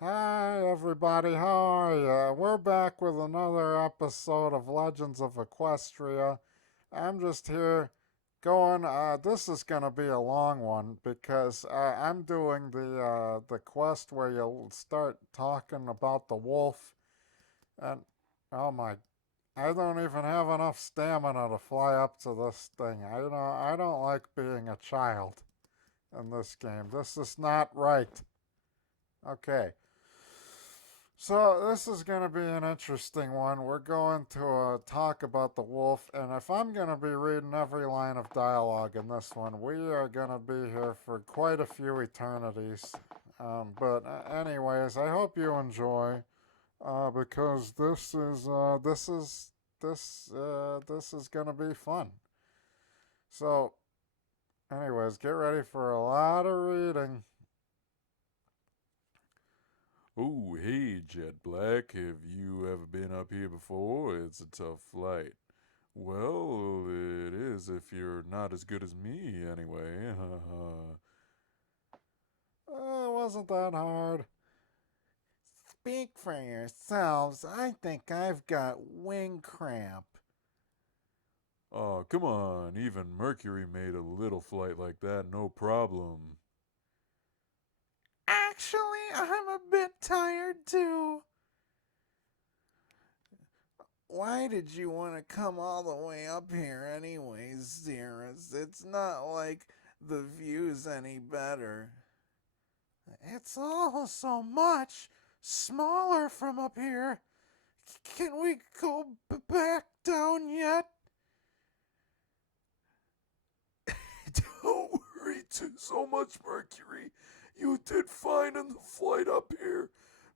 Hi, everybody. How are you? We're back with another episode of Legends of Equestria. I'm just here going. This is going to be a long one because I'm doing the quest where you'll start talking about the wolf. And oh my, I don't even have enough stamina to fly up to this thing. I don't like being a child in this game. This is not right. Okay. So this is going to be an interesting one. We're going to talk about the wolf, and if I'm going to be reading every line of dialogue in this one, we are going to be here for quite a few eternities. Anyways, I hope you enjoy, because this is going to be fun. So, anyways, get ready for a lot of reading. Oh, hey, Jet Black. Have you ever been up here before? It's a tough flight. Well, it is if you're not as good as me, anyway. It wasn't that hard. Speak for yourselves. I think I've got wing cramp. Oh, come on. Even Mercury made a little flight like that, no problem. Actually, I'm a bit tired too. Why did you want to come all the way up here anyways, dearest? It's not like the view's any better. It's all so much smaller from up here. Can we go back down yet? Don't worry so much, Mercury. You did fine in the flight up here.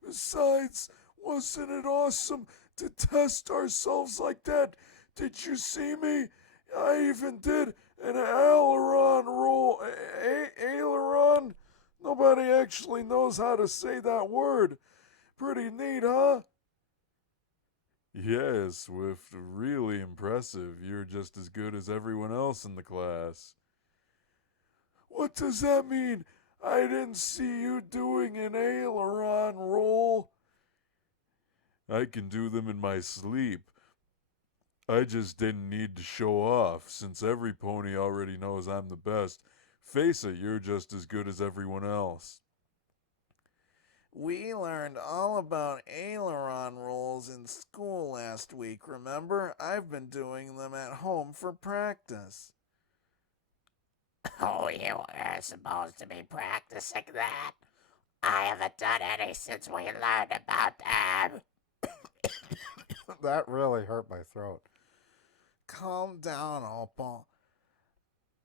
Besides, wasn't it awesome to test ourselves like that? Did you see me? I even did an aileron roll. Aileron? Nobody actually knows how to say that word. Pretty neat, huh? Yes, Swift. Really impressive. You're just as good as everyone else in the class. What does that mean? I didn't see you doing an aileron roll. I can do them in my sleep. I just didn't need to show off, since every pony already knows I'm the best. Face it, you're just as good as everyone else. We learned all about aileron rolls in school last week, remember? I've been doing them at home for practice. Oh, you were supposed to be practicing that. I haven't done any since we learned about them. That really hurt my throat. Calm down, Opal.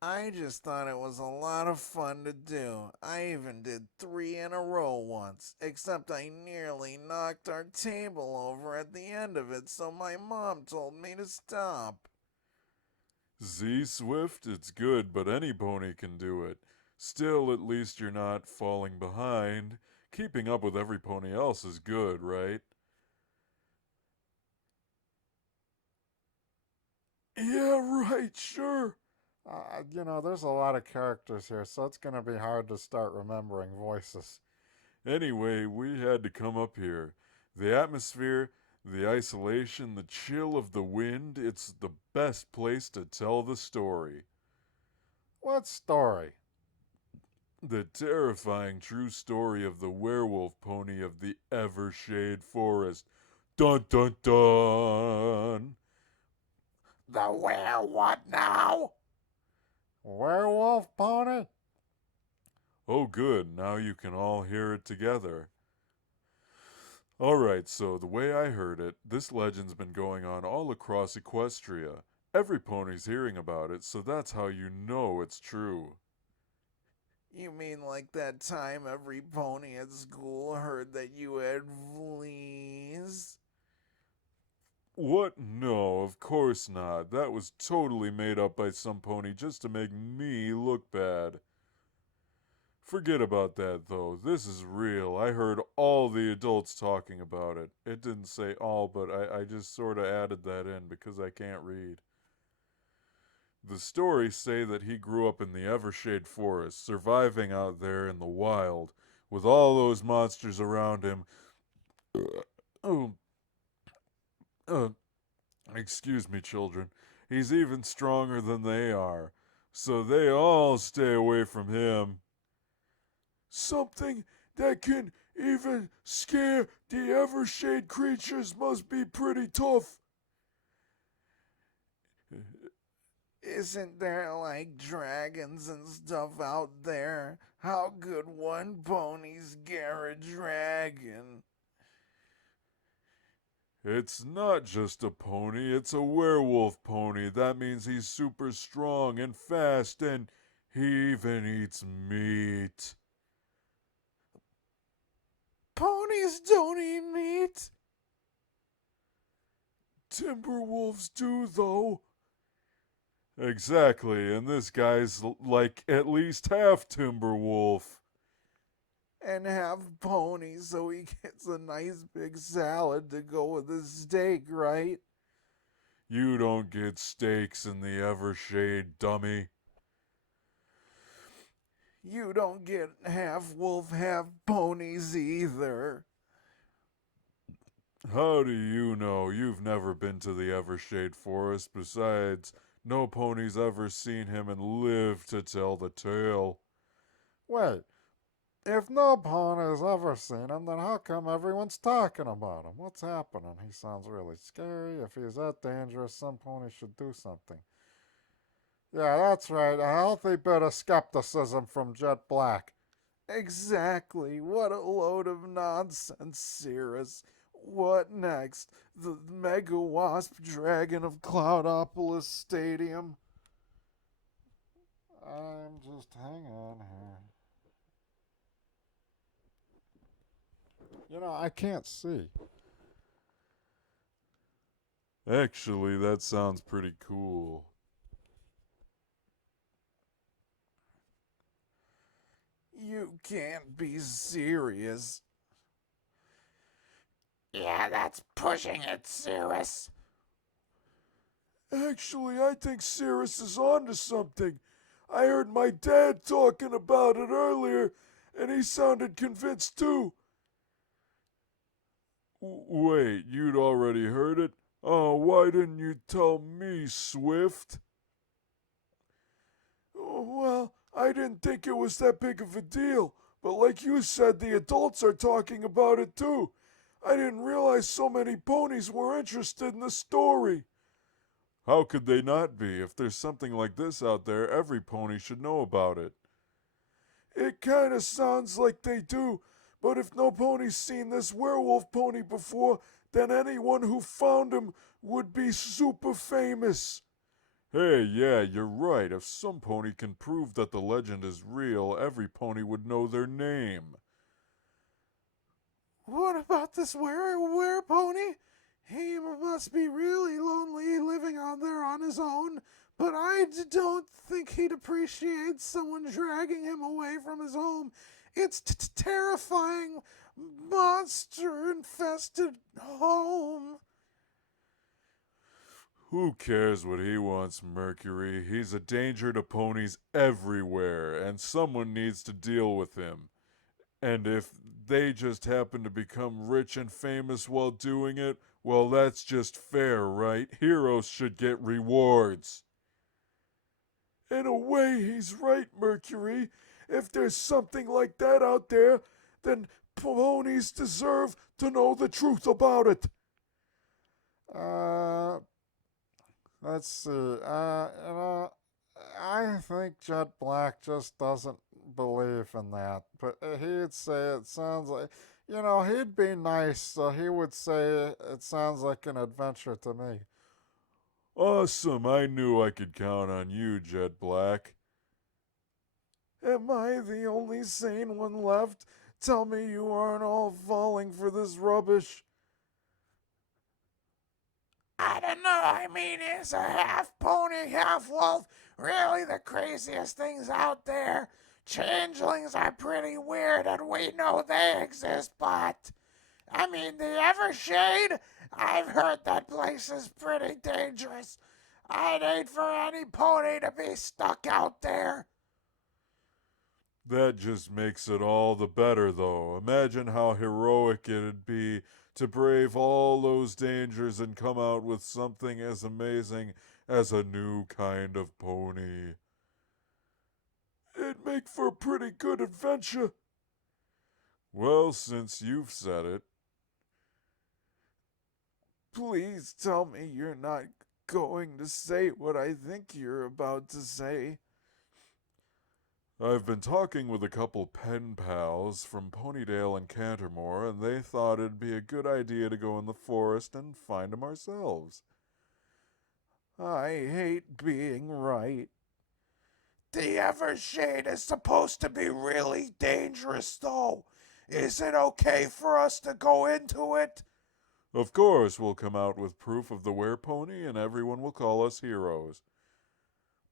I just thought it was a lot of fun to do. I even did 3 in a row once, except I nearly knocked our table over at the end of it, so my mom told me to stop. Z Swift, it's good, but any pony can do it. Still, at least you're not falling behind. Keeping up with every pony else is good, right? Yeah, right, sure. There's a lot of characters here, so it's going to be hard to start remembering voices. Anyway, we had to come up here. The atmosphere, the isolation, the chill of the wind, it's the best place to tell the story. What story? The terrifying true story of the werewolf pony of the Evershade forest. Dun dun dun! The where what now? Werewolf pony? Oh, good, now you can all hear it together. Alright, so the way I heard it, this legend's been going on all across Equestria. Every pony's hearing about it, so that's how you know it's true. You mean like that time every pony at school heard that you had fleas? What? No, of course not. That was totally made up by some pony just to make me look bad. Forget about that, though. This is real. I heard all the adults talking about it. It didn't say all, but I just sort of added that in because I can't read. The stories say that he grew up in the Evershade forest, surviving out there in the wild, with all those monsters around him. Oh, uh, excuse me, children. He's even stronger than they are, so they all stay away from him. Something that can even scare the Evershade creatures must be pretty tough. Isn't there like dragons and stuff out there? How could one pony scare a dragon? It's not just a pony, it's a werewolf pony. That means he's super strong and fast, and he even eats meat. Ponies don't eat meat. Timberwolves do, though. Exactly, and this guy's like at least half Timberwolf. And have ponies so he gets a nice big salad to go with his steak, right? You don't get steaks in the Evershade, dummy. You don't get half wolf, half ponies either. How do you know? You've never been to the Evershade forest. Besides, no pony's ever seen him and lived to tell the tale. Wait, if no pony's ever seen him, then how come everyone's talking about him? What's happening? He sounds really scary. If he's that dangerous, some pony should do something. Yeah, that's right. A healthy bit of skepticism from Jet Black. Exactly. What a load of nonsense, Cirrus. What next? The Mega Wasp Dragon of Cloudopolis Stadium? I'm just hang on here. You know, I can't see. Actually, that sounds pretty cool. You can't be serious. Yeah, that's pushing it, Cirrus. Actually, I think Cirrus is onto something. I heard my dad talking about it earlier, and he sounded convinced too. Wait, you'd already heard it? Oh, why didn't you tell me, Swift? Oh, well, I didn't think it was that big of a deal, but like you said, the adults are talking about it too. I didn't realize so many ponies were interested in the story. How could they not be? If there's something like this out there, every pony should know about it. It kinda sounds like they do, but if no pony's seen this werewolf pony before, then anyone who found him would be super famous. Hey, yeah, you're right. If some pony can prove that the legend is real, every pony would know their name. What about this werepony? He must be really lonely living out there on his own, but I don't think he'd appreciate someone dragging him away from his home. It's terrifying, monster-infested home. Who cares what he wants, Mercury? He's a danger to ponies everywhere, and someone needs to deal with him. And if they just happen to become rich and famous while doing it, well, that's just fair, right? Heroes should get rewards. In a way, he's right, Mercury. If there's something like that out there, then ponies deserve to know the truth about it. Let's see. I think Jet Black just doesn't believe in that. But he'd say it sounds like, he'd be nice, so he would say it sounds like an adventure to me. Awesome, I knew I could count on you, Jet Black. Am I the only sane one left? Tell me you aren't all falling for this rubbish. I don't know. I mean, is a half pony, half wolf really the craziest things out there? Changelings are pretty weird, and we know they exist, but I mean, the Evershade? I've heard that place is pretty dangerous. I'd hate for any pony to be stuck out there. That just makes it all the better, though. Imagine how heroic it'd be to brave all those dangers and come out with something as amazing as a new kind of pony. It'd make for a pretty good adventure. Well, since you've said it, please tell me you're not going to say what I think you're about to say. I've been talking with a couple pen pals from Ponydale and Cantermore, and they thought it'd be a good idea to go in the forest and find 'em ourselves. I hate being right. The Evershade is supposed to be really dangerous, though. Is it okay for us to go into it? Of course, we'll come out with proof of the werepony, and everyone will call us heroes.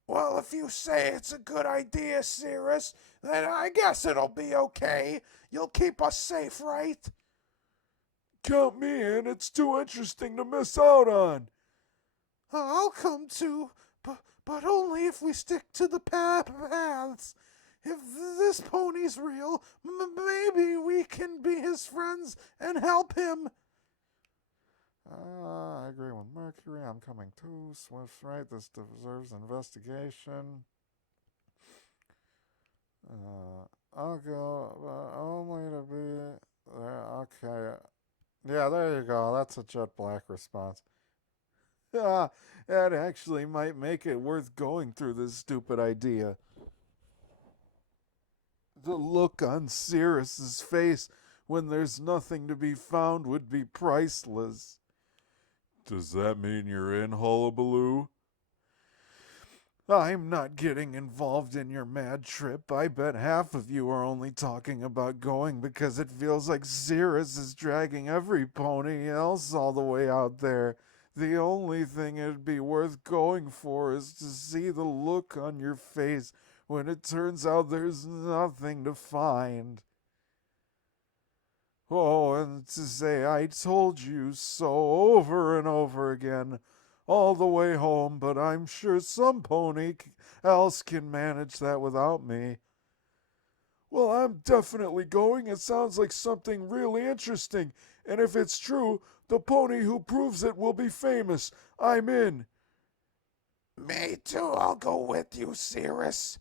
Well, if you say it's a good idea, Cirrus, then I guess it'll be okay. You'll keep us safe, right? Count me in, it's too interesting to miss out on. I'll come too, but only if we stick to the paths. If this pony's real, maybe we can be his friends and help him. I agree with Mercury. I'm coming too. Swift's right. This deserves investigation. I'll go, but only to be there. Okay. Yeah, there you go. That's a Jet Black response. That actually might make it worth going through this stupid idea. The look on Cirrus's face when there's nothing to be found would be priceless. Does that mean you're in, Hullabaloo? I'm not getting involved in your mad trip. I bet half of you are only talking about going because it feels like Cirrus is dragging every pony else all the way out there. The only thing it'd be worth going for is to see the look on your face when it turns out there's nothing to find. Oh, and to say I told you so over and over again all the way home, but I'm sure some pony else can manage that without me. Well, I'm definitely going. It sounds like something really interesting. And if it's true, the pony who proves it will be famous. I'm in. Me too, I'll go with you, Cirrus.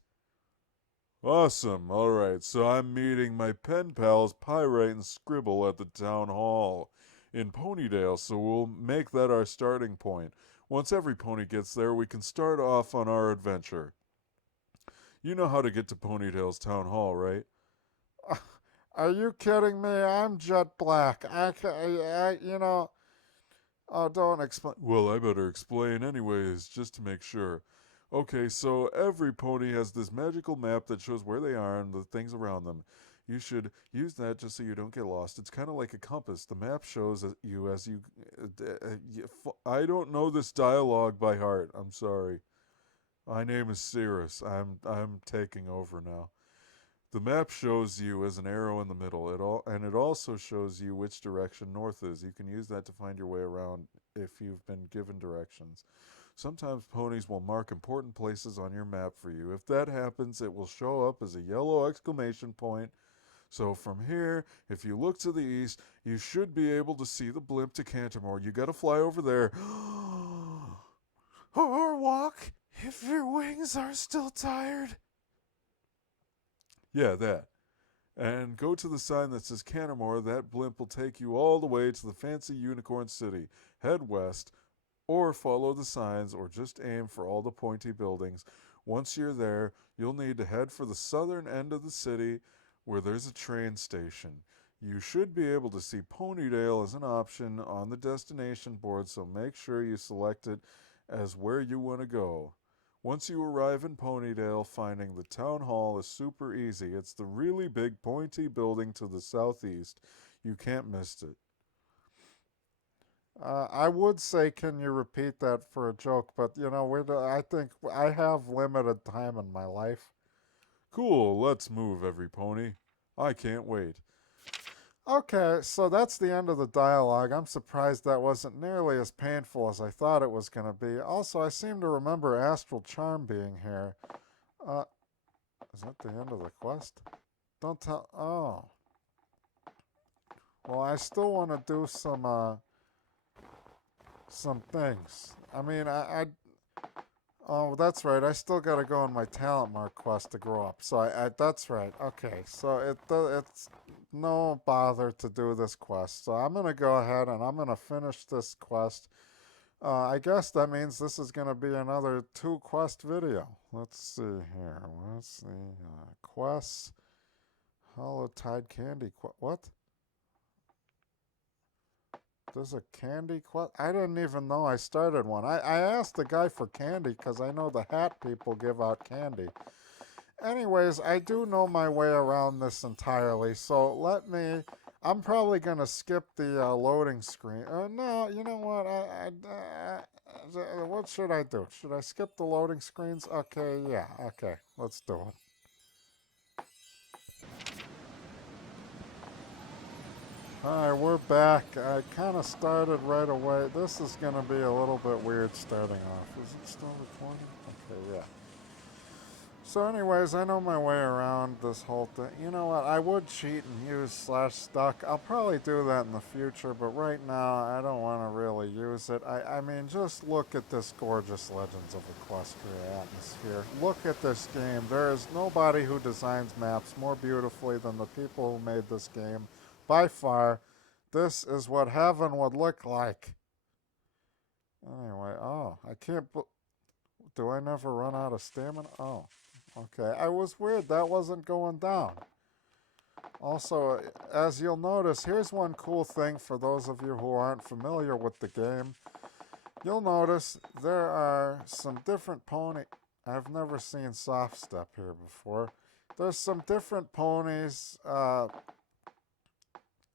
Awesome. All right. So I'm meeting my pen pals Pyrite and Scribble at the town hall in Ponydale. So we'll make that our starting point. Once every pony gets there, we can start off on our adventure. You know how to get to Ponydale's town hall, right? Are you kidding me? I'm Jet Black. Oh, don't explain. Well, I better explain anyways, just to make sure. Okay, so every pony has this magical map that shows where they are and the things around them. You should use that just so you don't get lost. It's kind of like a compass. The map shows you as you. I don't know this dialogue by heart. I'm sorry. My name is Cirrus. I'm taking over now. The map shows you as an arrow in the middle. It also shows you which direction north is. You can use that to find your way around if you've been given directions. Sometimes ponies will mark important places on your map for you. If that happens, it will show up as a yellow exclamation point. So from here, if you look to the east, you should be able to see the blimp to Cantermore. You gotta fly over there. Or walk if your wings are still tired. Yeah, that. And go to the sign that says Cantermore. That blimp will take you all the way to the fancy Unicorn City. Head west, or follow the signs, or just aim for all the pointy buildings. Once you're there, you'll need to head for the southern end of the city where there's a train station. You should be able to see Ponydale as an option on the destination board, so make sure you select it as where you want to go. Once you arrive in Ponydale, finding the town hall is super easy. It's the really big pointy building to the southeast. You can't miss it. I would say, can you repeat that for a joke? But I think I have limited time in my life. Cool, let's move, every pony. I can't wait. Okay, so that's the end of the dialogue. I'm surprised that wasn't nearly as painful as I thought it was going to be. Also, I seem to remember Astral Charm being here. Uh, Is that the end of the quest? Don't tell. Oh. Well, I still want to do some things. I mean, oh, that's right. I still got to go on my talent mark quest to grow up. So that's right. Okay, so it's no bother to do this quest. So I'm gonna go ahead and I'm gonna finish this quest. I guess that means this is gonna be another 2 quest video. Let's see here. What's the quests? Hollow Tide Candy quest. What? There's a candy quest? I didn't even know I started one. I asked the guy for candy because I know the hat people give out candy. Anyways, I do know my way around this entirely, so I'm probably going to skip the loading screen. No, you know what? What should I do? Should I skip the loading screens? Okay, yeah, okay. Let's do it. Alright, we're back. I kind of started right away. This is going to be a little bit weird starting off. Is it still recording? Okay, yeah. So anyways, I know my way around this whole thing. You know what? I would cheat and use /stuck. I'll probably do that in the future, but right now I don't want to really use it. I mean, just look at this gorgeous Legends of Equestria atmosphere. Look at this game. There is nobody who designs maps more beautifully than the people who made this game. By far, this is what heaven would look like. Anyway, oh, I can't... Do I never run out of stamina? Oh, okay. I was weird. That wasn't going down. Also, as you'll notice, here's one cool thing for those of you who aren't familiar with the game. You'll notice there are some different pony... I've never seen Soft Step here before. There's some different ponies...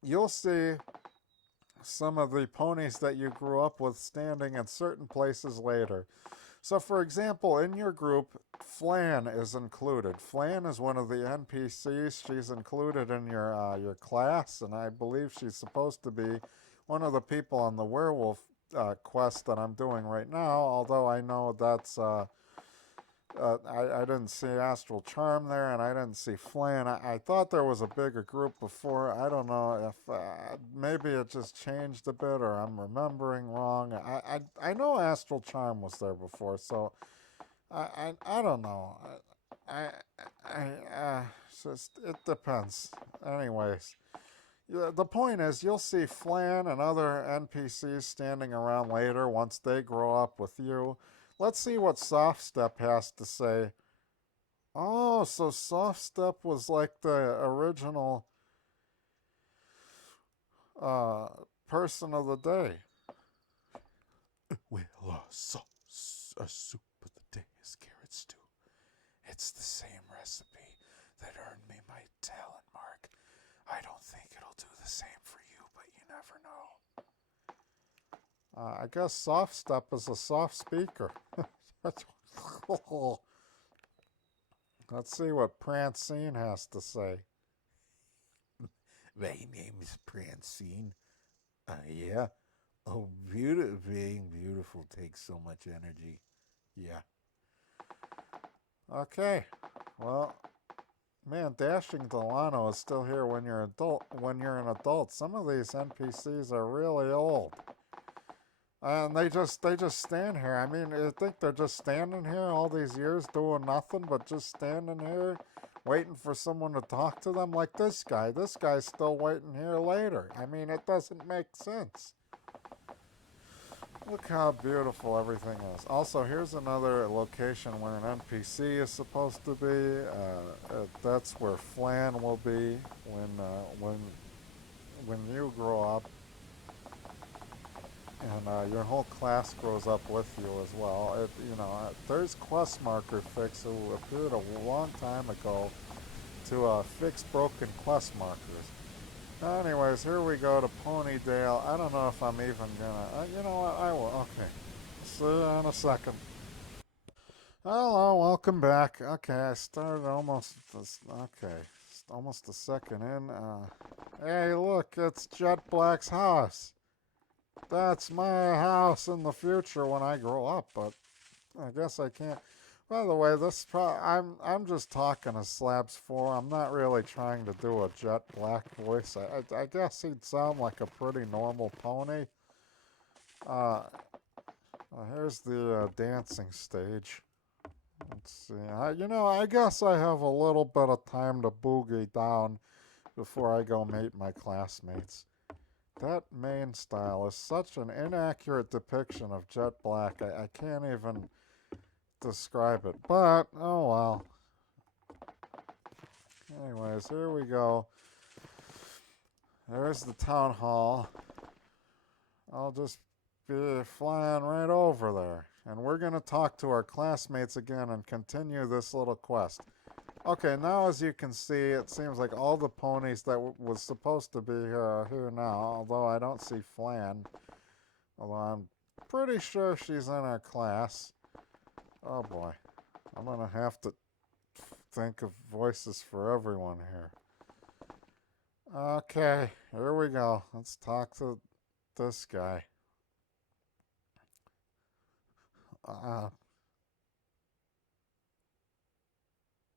You'll see some of the ponies that you grew up with standing in certain places later. So, for example, in your group, Flan is included. Flan is one of the NPCs. She's included in your class, and I believe she's supposed to be one of the people on the werewolf quest that I'm doing right now, although I know that's... I didn't see Astral Charm there, and I didn't see Flan. I thought there was a bigger group before. I don't know if maybe it just changed a bit, or I'm remembering wrong. I know Astral Charm was there before, so I don't know. It depends. Anyways, the point is, you'll see Flan and other NPCs standing around later once they grow up with you. Let's see what Soft Step has to say. Oh, so Soft Step was like the original person of the day. Well, soup of the day is carrot stew. It's the same recipe that earned me my talent mark. I don't think it'll do the same for you, but you never know. I guess Soft Step is a soft speaker. Let's see what Prancine has to say. My name is Prancine. Yeah. Oh, being beautiful takes so much energy. Yeah. Okay. Well, man, Dashing Delano is still here when you're an adult. Some of these NPCs are really old. And they just stand here. I mean, you think they're just standing here all these years doing nothing but just standing here waiting for someone to talk to them like this guy. This guy's still waiting here later. I mean, it doesn't make sense. Look how beautiful everything is. Also, here's another location where an NPC is supposed to be. That's where Flan will be when you grow up. And your whole class grows up with you as well. There's quest marker fix who appeared a long time ago to fix broken quest markers. Anyways, here we go to Ponydale. I don't know if I'm even gonna... you know what? I will. Okay. See you in a second. Hello, welcome back. Okay, I started almost a second in. Hey, look, it's Jet Black's house. That's my house in the future when I grow up, but I guess I can't. By the way, I'm just talking as Slabs 4. I'm not really trying to do a jet black voice. I guess he'd sound like a pretty normal pony. Uh, Here's the dancing stage. Let's see. I guess I have a little bit of time to boogie down before I go meet my classmates. That main style is such an inaccurate depiction of jet black. I can't even describe it. But, oh well. Anyways, here we go. There's the town hall. I'll just be flying right over there. And we're going to talk to our classmates again and continue this little quest. Okay, now as you can see, it seems like all the ponies that was supposed to be here are here now, although I don't see Flan. Although I'm pretty sure she's in our class. Oh boy, I'm going to have to think of voices for everyone here. Okay, here we go. Let's talk to this guy.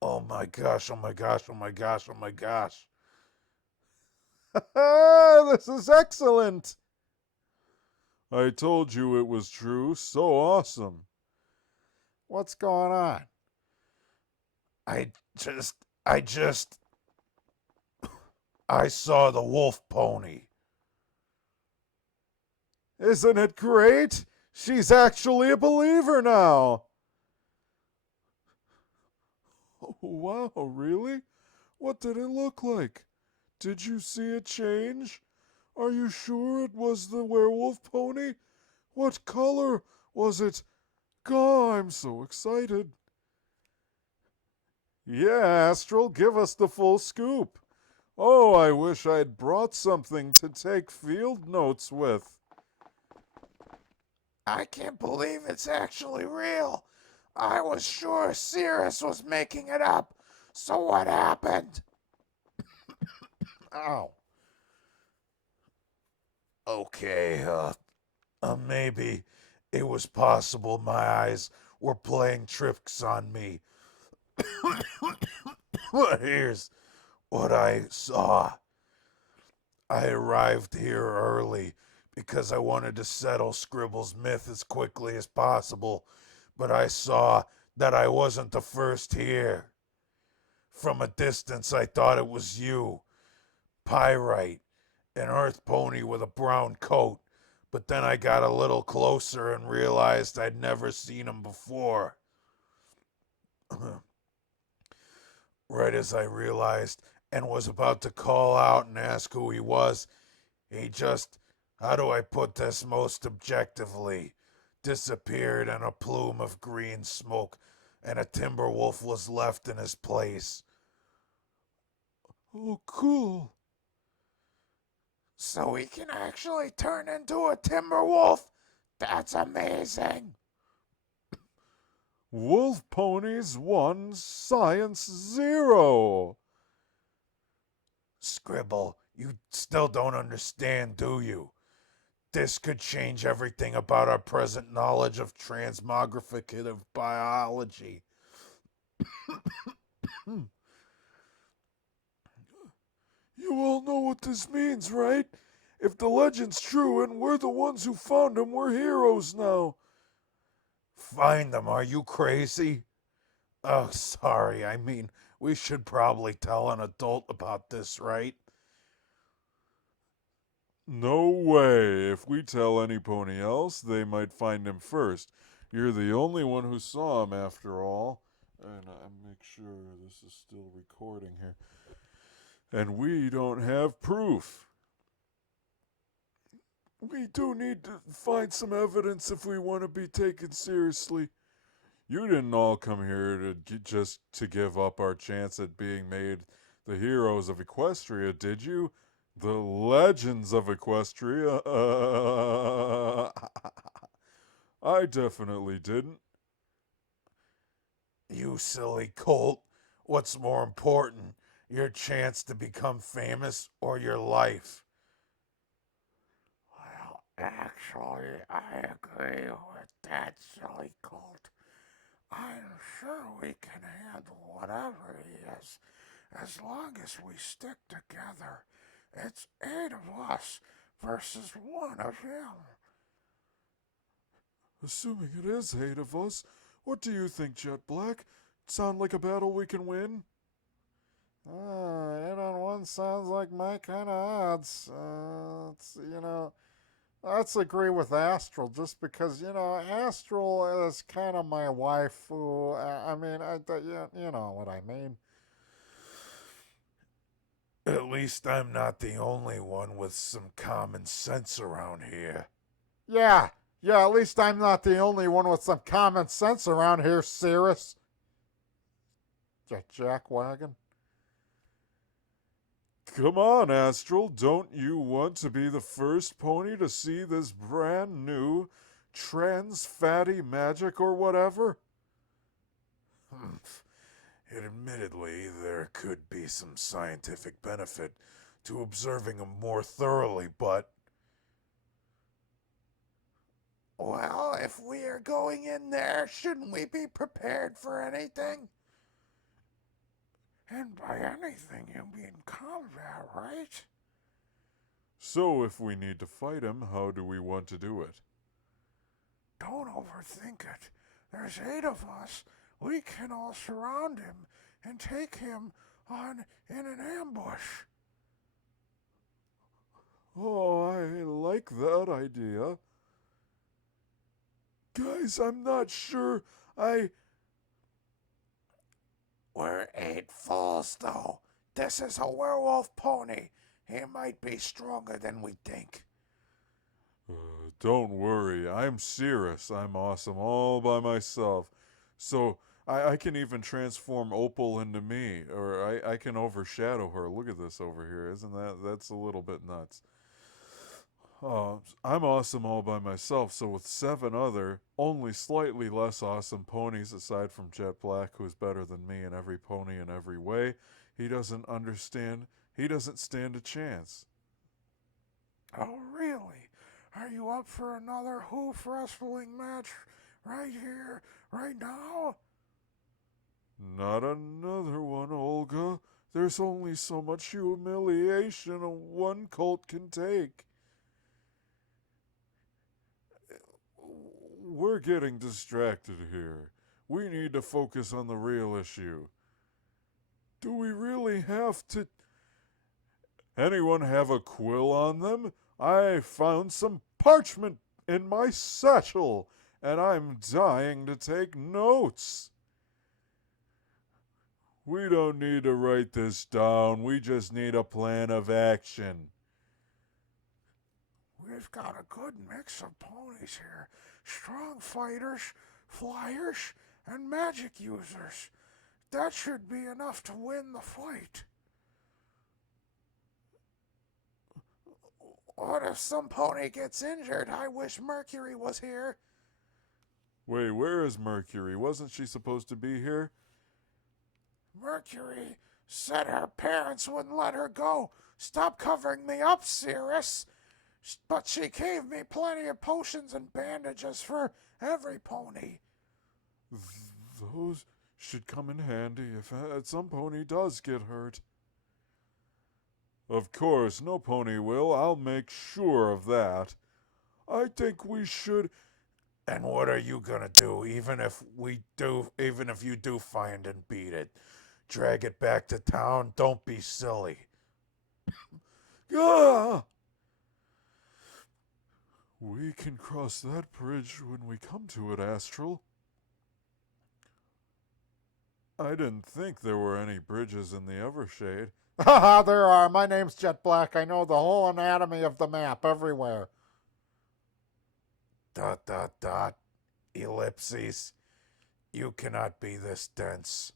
Oh my gosh, oh my gosh, oh my gosh, oh my gosh. This is excellent. I told you it was true. So awesome. What's going on? I saw the wolf pony. Isn't it great? She's actually a believer now. Oh, wow, really? What did it look like? Did you see it change? Are you sure it was the werewolf pony? What color was it? God, I'm so excited. Yeah, Astral, give us the full scoop. Oh, I wish I'd brought something to take field notes with. I can't believe it's actually real. I was sure Cirrus was making it up. So what happened? Ow. Okay, maybe it was possible my eyes were playing tricks on me. But here's what I saw. I arrived here early because I wanted to settle Scribble's myth as quickly as possible, but I saw that I wasn't the first here. From a distance, I thought it was you, Pyrite, an earth pony with a brown coat, but then I got a little closer and realized I'd never seen him before. Right as I realized and was about to call out and ask who he was, he just, how do I put this most objectively, disappeared in a plume of green smoke, and a timber wolf was left in his place. Oh, cool. So he can actually turn into a timber wolf? That's amazing. Wolf ponies 1, science 0. Scribble, you still don't understand, do you? This could change everything about our present knowledge of transmogrificative biology. You all know what this means, right? If the legend's true and we're the ones who found him, we're heroes now. Find them, are you crazy? Oh, sorry, I mean, we should probably tell an adult about this, right? No way. If we tell any pony else, they might find him first. You're the only one who saw him, after all. And I make sure this is still recording here. And we don't have proof. We do need to find some evidence if we want to be taken seriously. You didn't all come here to just to give up our chance at being made the heroes of Equestria, did you? The Legends of Equestria? I definitely didn't. You silly colt. What's more important, your chance to become famous or your life? Well, actually, I agree with that silly colt. I'm sure we can handle whatever he is, as long as we stick together. It's 8 of us versus 1 of him. Assuming it is 8 of us, what do you think, Jet Black? Sound like a battle we can win? 8-on-1 sounds like my kind of odds. Let's agree with Astral just because, Astral is kind of my waifu. You know what I mean. At least I'm not the only one with some common sense around here. Yeah, at least I'm not the only one with some common sense around here, Cirrus. Jackwagon. Come on, Astral, don't you want to be the first pony to see this brand new trans fatty magic or whatever? Admittedly, there could be some scientific benefit to observing him more thoroughly, but... Well, if we are going in there, shouldn't we be prepared for anything? And by anything, you mean combat, right? So if we need to fight him, how do we want to do it? Don't overthink it. There's 8 of us. We can all surround him and take him on in an ambush. Oh, I like that idea. Guys, I'm not sure We're 8 fools, though. This is a werewolf pony. He might be stronger than we think. Don't worry, I'm Cirrus. I'm awesome all by myself. So I can even transform Opal into me, or I can overshadow her. Look at this over here. Isn't that's a little bit nuts? I'm awesome all by myself, so with 7 other, only slightly less awesome ponies aside from Jet Black, who's better than me in every pony in every way, he doesn't stand a chance. Oh, really? Are you up for another hoof wrestling match right here, right now? Not another one, Olga. There's only so much humiliation one colt can take. We're getting distracted here. We need to focus on the real issue. Do we really have to... Anyone have a quill on them? I found some parchment in my satchel, and I'm dying to take notes. We don't need to write this down. We just need a plan of action. We've got a good mix of ponies here. Strong fighters, flyers, and magic users. That should be enough to win the fight. What if some pony gets injured? I wish Mercury was here. Wait, where is Mercury? Wasn't she supposed to be here? Mercury said her parents wouldn't let her go. Stop covering me up, Cirrus. But she gave me plenty of potions and bandages for every pony. Those should come in handy if some pony does get hurt. Of course, no pony will. I'll make sure of that. I think we should... And what are you gonna do, even if you do find and beat it? Drag it back to town? Don't be silly. Ah! We can cross that bridge when we come to it, Astral. I didn't think there were any bridges in the Evershade. Haha, there are. My name's Jet Black. I know the whole anatomy of the map everywhere. ... Ellipses. You cannot be this dense.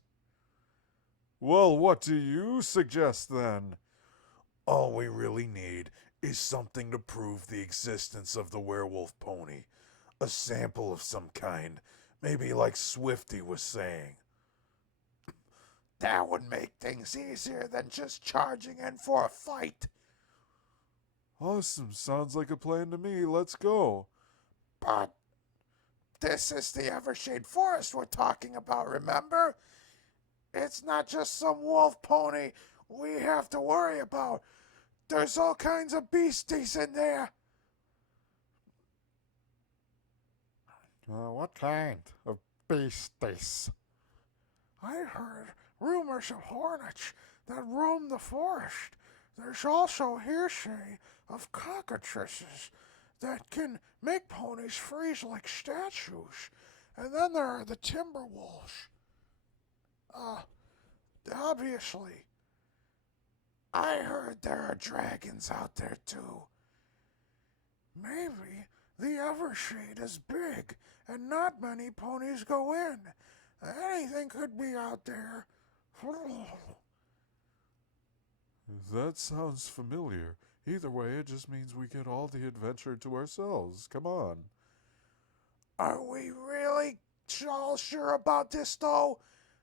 Well, what do you suggest then? All we really need is something to prove the existence of the werewolf pony. A sample of some kind. Maybe like Swifty was saying. That would make things easier than just charging in for a fight. Awesome. Sounds like a plan to me. Let's go. But This is the Evershade Forest we're talking about, remember? It's not just some wolf pony we have to worry about. There's all kinds of beasties in there. What kind of beasties? I heard rumors of hornets that roam the forest. There's also hearsay of cockatrices that can make ponies freeze like statues. And then there are the timber wolves. Obviously, I heard there are dragons out there too. Maybe the Evershade is big and not many ponies go in. Anything could be out there. That sounds familiar. Either way, it just means we get all the adventure to ourselves. Come on. Are we really all sure about this, though?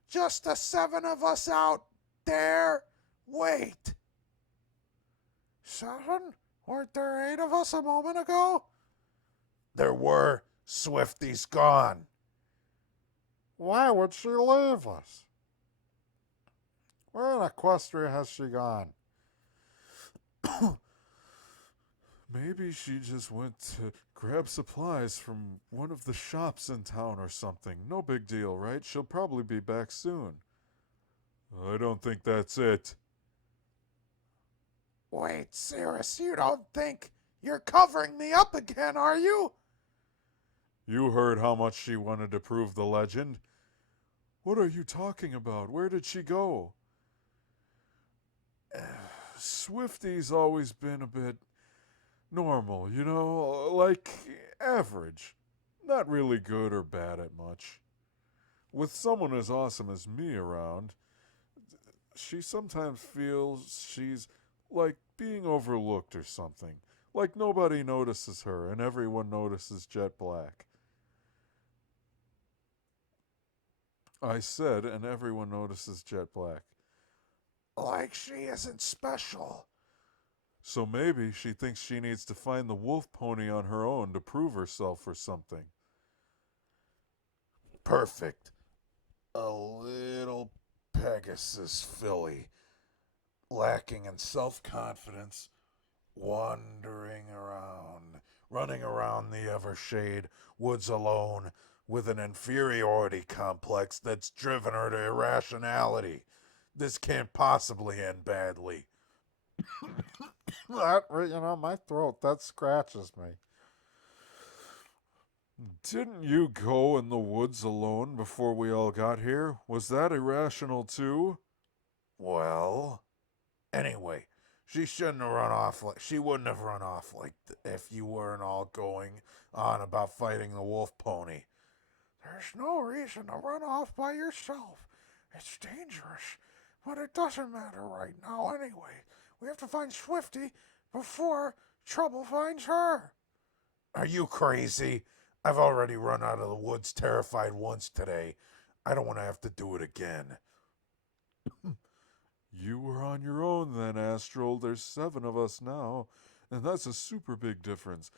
Just the 7 of us out there? Wait. 7? Weren't there 8 of us a moment ago? There were. Swifty's gone. Why would she leave us? Where in Equestria has she gone? Maybe she just went to grab supplies from one of the shops in town or something. No big deal, right? She'll probably be back soon. I don't think that's it. Wait, Cirrus, you don't think you're covering me up again, are you? You heard how much she wanted to prove the legend. What are you talking about? Where did she go? Swifty's always been a bit normal, you know, like average. Not really good or bad at much. With someone as awesome as me around, she sometimes feels she's like being overlooked or something. Like nobody notices her and everyone notices Jet Black. I said, and everyone notices Jet Black. Like she isn't special. So maybe she thinks she needs to find the wolf pony on her own to prove herself or something. Perfect. A little Pegasus filly, lacking in self-confidence, wandering around, running around the Evershade woods alone with an inferiority complex that's driven her to irrationality. This can't possibly end badly. My throat, that scratches me. Didn't you go in the woods alone before we all got here? Was that irrational too? Well, anyway, she shouldn't have run off like she wouldn't have run off like if you weren't all going on about fighting the wolf pony. There's no reason to run off by yourself. It's dangerous, but it doesn't matter right now anyway. We have to find Swifty before trouble finds her. Are you crazy? I've already run out of the woods terrified once today. I don't want to have to do it again. You were on your own then, Astral. There's 7 of us now, and that's a super big difference.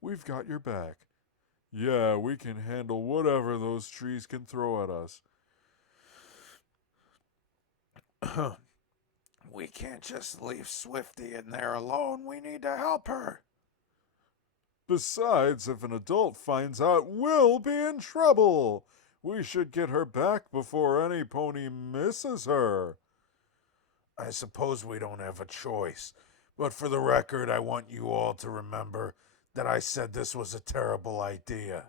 We've got your back. Yeah, we can handle whatever those trees can throw at us. We can't just leave Swifty in there alone. We need to help her. Besides, if an adult finds out, we'll be in trouble. We should get her back before any pony misses her. I suppose we don't have a choice. But for the record, I want you all to remember that I said this was a terrible idea.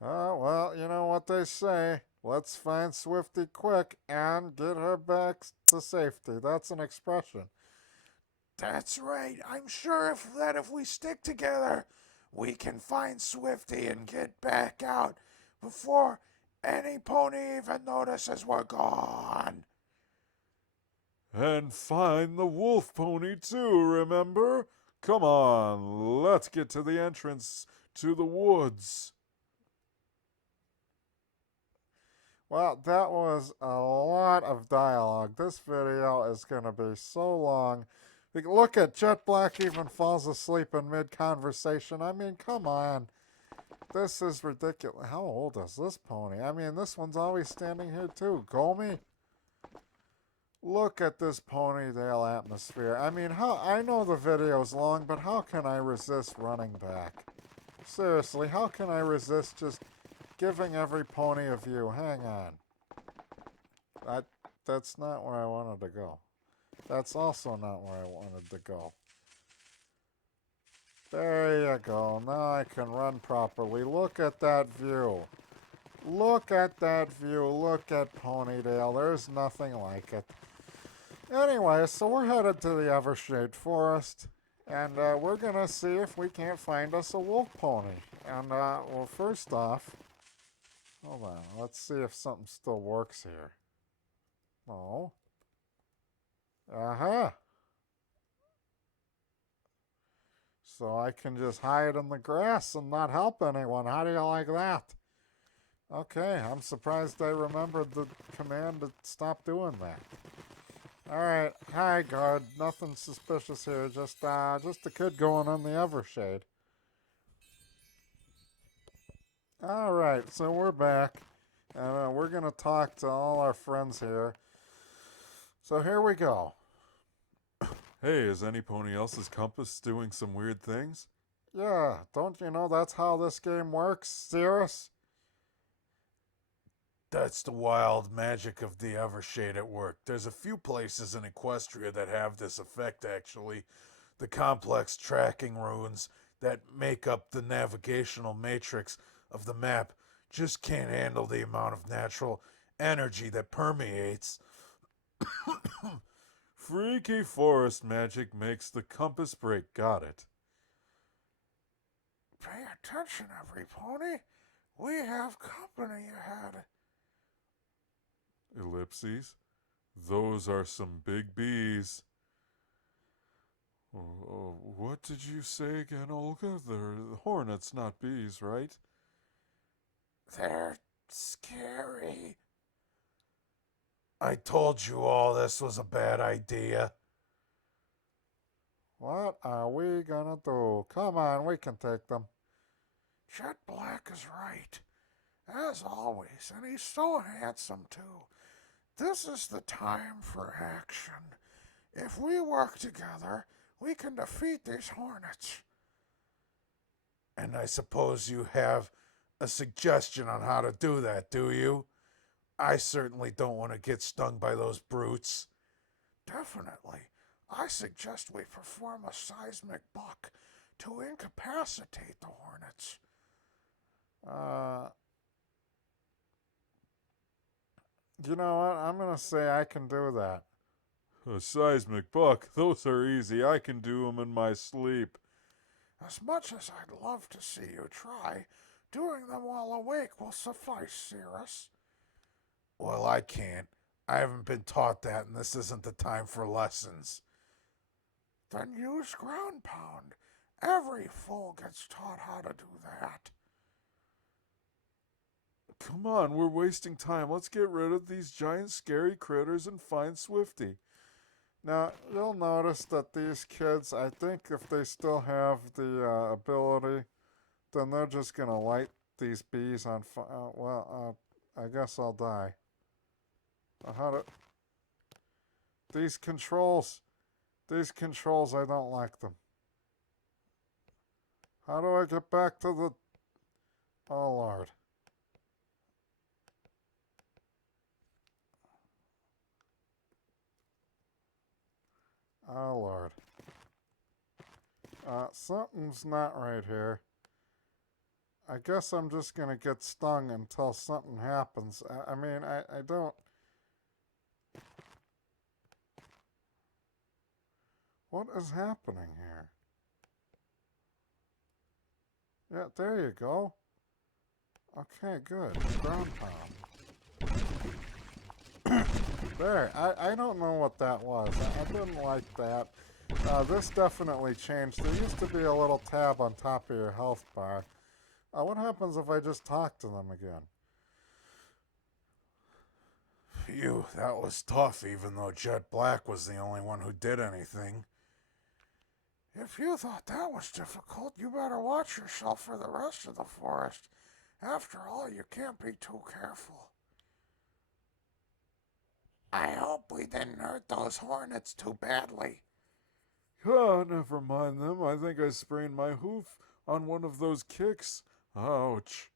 Well, you know what they say. Let's find Swifty quick and get her back to safety. That's an expression. That's right. I'm sure if we stick together, we can find Swifty and get back out before any pony even notices we're gone. And find the wolf pony too, remember? Come on, let's get to the entrance to the woods. Well, that was a lot of dialogue. This video is going to be so long. Look at Jet Black even falls asleep in mid-conversation. I mean, come on. This is ridiculous. How old is this pony? I mean, this one's always standing here too. Gomi? Look at this ponytail atmosphere. I mean, I know the video's long, but how can I resist running back? Seriously, how can I resist just giving every pony a view? Hang on. That's not where I wanted to go. That's also not where I wanted to go. There you go. Now I can run properly. Look at that view. Look at that view. Look at Ponytail. There's nothing like it. Anyway, so we're headed to the Evershade Forest, and we're going to see if we can't find us a wolf pony. And, well, first off, hold on. Let's see if something still works here. No. Uh-huh. So I can just hide in the grass and not help anyone. How do you like that? Okay, I'm surprised I remembered the command to stop doing that. Alright, hi guard. Nothing suspicious here. Just a kid going on the Evershade. Alright, so we're back. And we're going to talk to all our friends here. So here we go. Hey, is any pony else's compass doing some weird things? Yeah, don't you know that's how this game works, Cirrus? That's the wild magic of the Evershade at work. There's a few places in Equestria that have this effect, actually. The complex tracking runes that make up the navigational matrix of the map just can't handle the amount of natural energy that permeates. Freaky forest magic makes the compass break. Got it. Pay attention, every pony. We have company ahead. Ellipses. Those are some big bees. What did you say again, Olga? They're hornets, not bees, right? They're scary. I told you all this was a bad idea. What are we gonna do? Come on, we can take them. Jet Black is right, as always, and he's so handsome, too. This is the time for action. If we work together, we can defeat these hornets. And I suppose you have a suggestion on how to do that, do you? I certainly don't want to get stung by those brutes. Definitely. I suggest we perform a seismic buck to incapacitate the hornets. You know what? I'm gonna say I can do that. A seismic buck. Those are easy. I can do them in my sleep. As much as I'd love to see you try, doing them while awake will suffice, Cirrus. Well, I can't. I haven't been taught that, and this isn't the time for lessons. Then use ground pound. Every foal gets taught how to do that. Come on, we're wasting time. Let's get rid of these giant scary critters and find Swifty. Now, you'll notice that these kids, I think if they still have the ability, then they're just going to light these bees on fire. I guess I'll die. These controls, I don't like them. How do I get back to the... Oh, Lord. Oh, Lord. Something's not right here. I guess I'm just going to get stung until something happens. I mean, I don't... What is happening here? Yeah, there you go. Okay, good. Ground pound. There, I don't know what that was. I didn't like that. This definitely changed. There used to be a little tab on top of your health bar. What happens if I just talk to them again? Phew, that was tough, even though Jet Black was the only one who did anything. If you thought that was difficult, you better watch yourself for the rest of the forest. After all, you can't be too careful. I hope we didn't hurt those hornets too badly. Ah, never mind them. I think I sprained my hoof on one of those kicks. Ouch.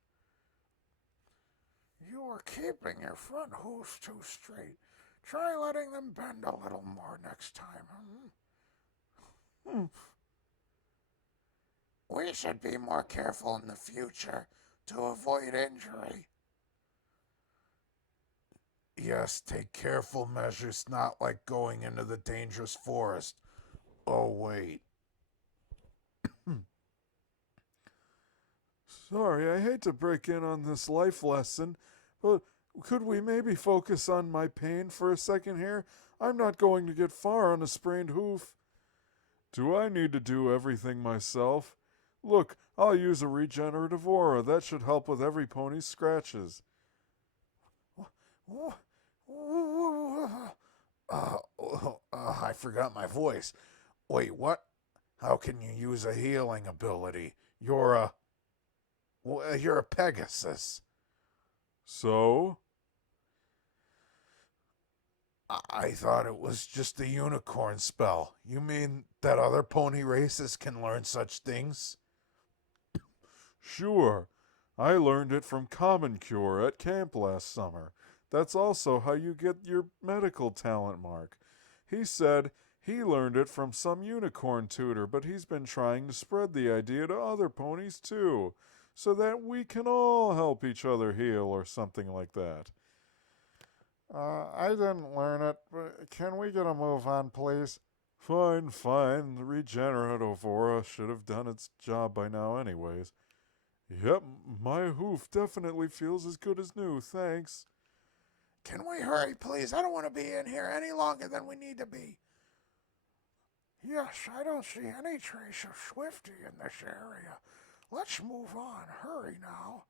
You were keeping your front hooves too straight. Try letting them bend a little more next time. We should be more careful in the future to avoid injury. Yes, take careful measures, not like going into the dangerous forest. Oh, wait. Sorry, I hate to break in on this life lesson, but could we maybe focus on my pain for a second here? I'm not going to get far on a sprained hoof. Do I need to do everything myself? Look, I'll use a regenerative aura. That should help with every pony's scratches. I forgot my voice. Wait, what? How can you use a healing ability? You're a Pegasus. So? I thought it was just a unicorn spell. You mean that other pony races can learn such things? Sure. I learned it from Common Cure at camp last summer. That's also how you get your medical talent mark. He said he learned it from some unicorn tutor, but he's been trying to spread the idea to other ponies too, so that we can all help each other heal or something like that. I didn't learn it, but can we get a move on, please? Fine. The regenerative aura should have done its job by now anyways. Yep, my hoof definitely feels as good as new, thanks. Can we hurry, please? I don't want to be in here any longer than we need to be. Yes, I don't see any trace of Swifty in this area. Let's move on. Hurry now.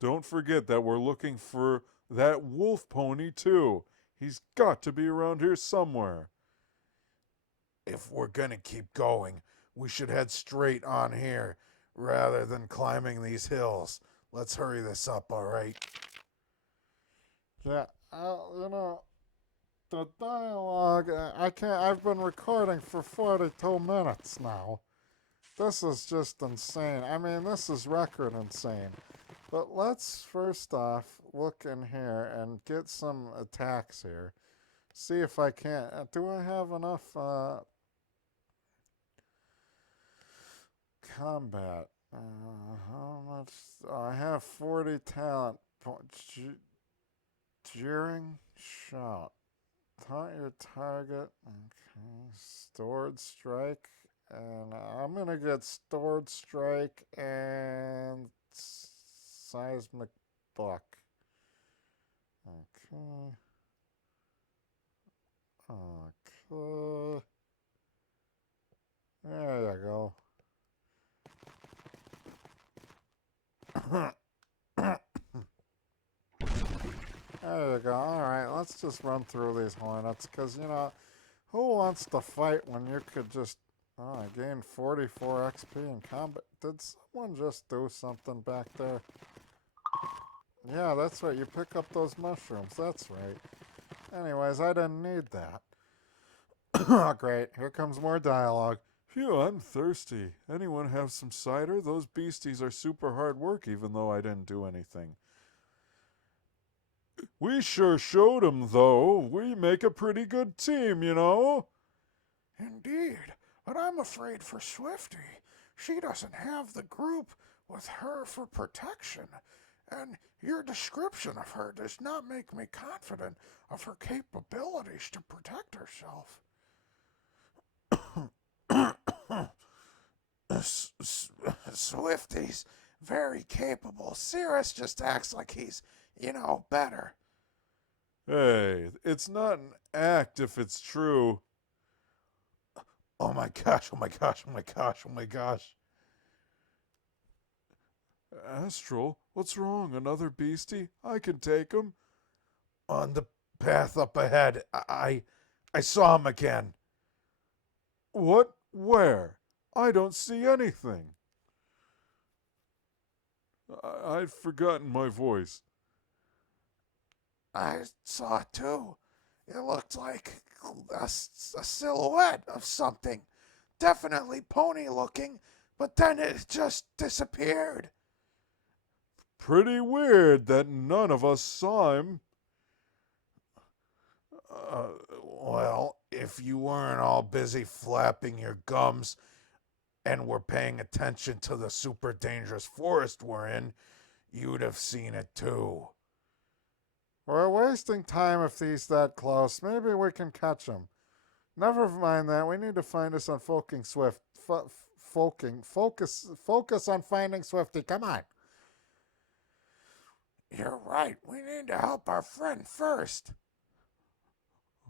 Don't forget that we're looking for that wolf pony, too. He's got to be around here somewhere. If we're gonna keep going, we should head straight on here rather than climbing these hills. Let's hurry this up, all right? Yeah, the dialogue, I've been recording for 42 minutes now. This is just insane. I mean, this is record insane. But let's first off look in here and get some attacks here. See if I can't. Do I have enough combat? How much? I have 40 talent points. Jeering shout. Taunt your target. Okay. Stored strike. And I'm going to get stored strike and seismic buck. Okay. Okay. There you go. There you go. Alright, let's just run through these hornets, because, who wants to fight when you could just... Oh, I gained 44 XP in combat. Did someone just do something back there? Yeah, that's right. You pick up those mushrooms. That's right. Anyways, I didn't need that. Oh, great. Here comes more dialogue. Phew, I'm thirsty. Anyone have some cider? Those beasties are super hard work, even though I didn't do anything. We sure showed 'em, though. We make a pretty good team, you know? Indeed, but I'm afraid for Swifty. She doesn't have the group with her for protection, and your description of her does not make me confident of her capabilities to protect herself. Swifty's very capable. Cirrus just acts like he's, better. Hey, it's not an act if it's true. Oh my gosh, oh my gosh, oh my gosh, oh my gosh. Astral, what's wrong? Another beastie? I can take him. On the path up ahead, I saw him again. What? Where? I don't see anything. I'd forgotten my voice. I saw it too. It looked like a silhouette of something. Definitely pony looking, but then it just disappeared. Pretty weird that none of us saw him. Well, if you weren't all busy flapping your gums and were paying attention to the super dangerous forest we're in, you'd have seen it too. We're wasting time if he's that close. Maybe we can catch him. Never mind that. We need to find us on Folking Swift. Focus on finding Swifty. Come on. You're right. We need to help our friend first.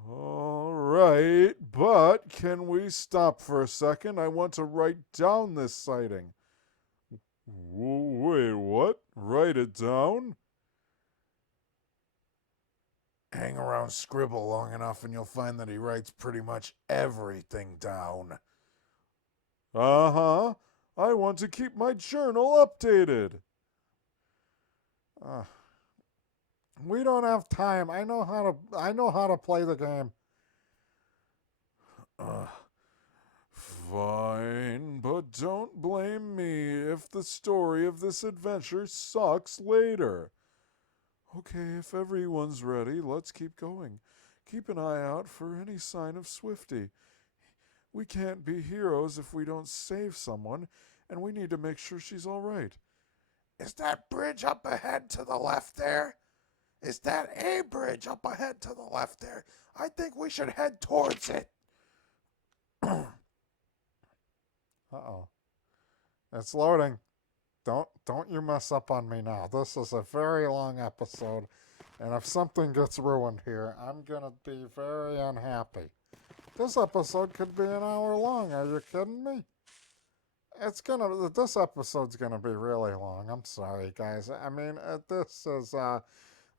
All right, but can we stop for a second? I want to write down this sighting. Wait, what? Write it down? Hang around Scribble long enough and you'll find that he writes pretty much everything down. Uh-huh. I want to keep my journal updated. We don't have time. I know how to play the game. Fine, but don't blame me if the story of this adventure sucks later. Okay, if everyone's ready, let's keep going. Keep an eye out for any sign of Swifty. We can't be heroes if we don't save someone, and we need to make sure she's all right. Is that bridge up ahead to the left there? Is that a bridge up ahead to the left there? I think we should head towards it. Uh-oh. It's loading. Don't you mess up on me now. This is a very long episode, and if something gets ruined here, I'm gonna be very unhappy. This episode could be an hour long. Are you kidding me? This episode's gonna be really long. I'm sorry, guys. I mean, this is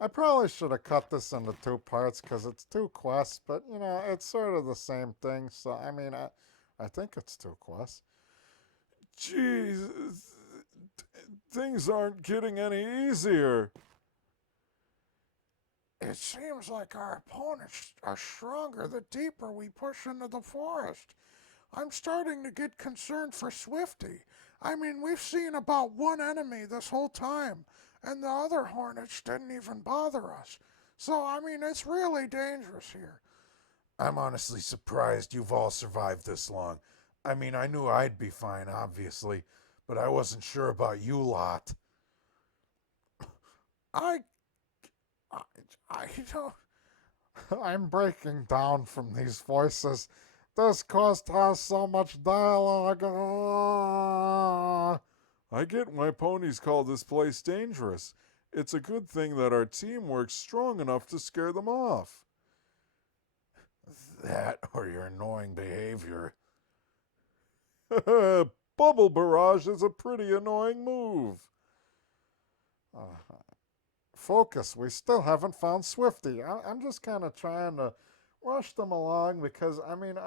I probably should have cut this into 2 parts because it's 2 quests, but you know, it's sort of the same thing. So I mean, I think it's 2 quests. Jeez, things aren't getting any easier. It seems like our opponents are stronger the deeper we push into the forest. I'm starting to get concerned for Swifty. I mean, we've seen about one enemy this whole time, and the other hornets didn't even bother us. So, I mean, it's really dangerous here. I'm honestly surprised you've all survived this long. I mean, I knew I'd be fine, obviously, but I wasn't sure about you lot. I don't. I'm breaking down from these voices. This quest has so much dialogue. I get why ponies call this place dangerous. It's a good thing that our team works strong enough to scare them off. That or your annoying behavior. Bubble barrage is a pretty annoying move. Focus. We still haven't found Swifty. I'm just kind of trying to rush them along because I mean,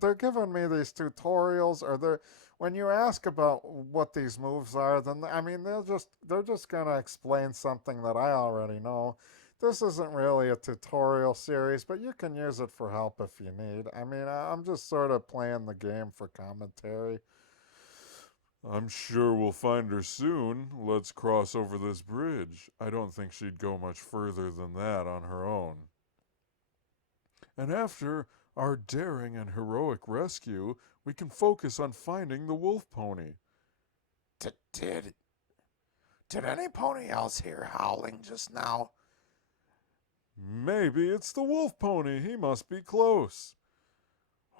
they're giving me these tutorials, or when you ask about what these moves are, then I mean they're just gonna explain something that I already know. This isn't really a tutorial series, but you can use it for help if you need. I mean, I'm just sort of playing the game for commentary. I'm sure we'll find her soon. Let's cross over this bridge. I don't think she'd go much further than that on her own. And after our daring and heroic rescue, we can focus on finding the wolf pony. Did any pony else hear howling just now? Maybe it's the wolf pony. He must be close.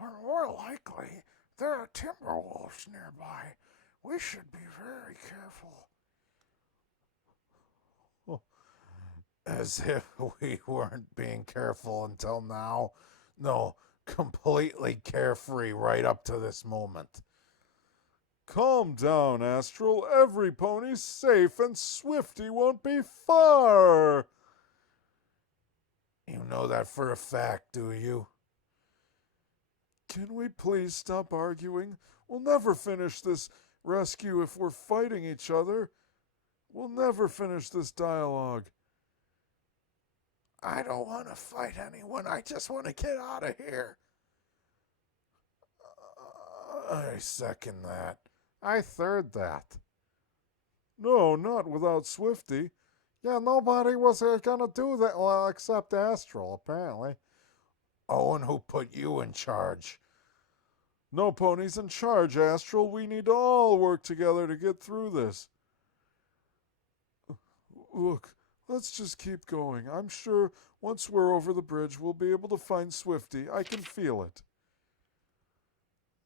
Or more likely, there are timber wolves nearby. We should be very careful. As if we weren't being careful until now. No, completely carefree right up to this moment. Calm down, Astral. Every pony's safe and Swifty won't be far. You know that for a fact, do you? Can we please stop arguing? We'll never finish this rescue if we're fighting each other. We'll never finish this dialogue. I don't want to fight anyone. I just want to get out of here. I second that. I third that. No, not without Swifty. Yeah, nobody was gonna do that, well, except Astral, apparently. Oh, and who put you in charge? No pony's in charge, Astral. We need to all work together to get through this. Look, let's just keep going. I'm sure once we're over the bridge, we'll be able to find Swifty. I can feel it.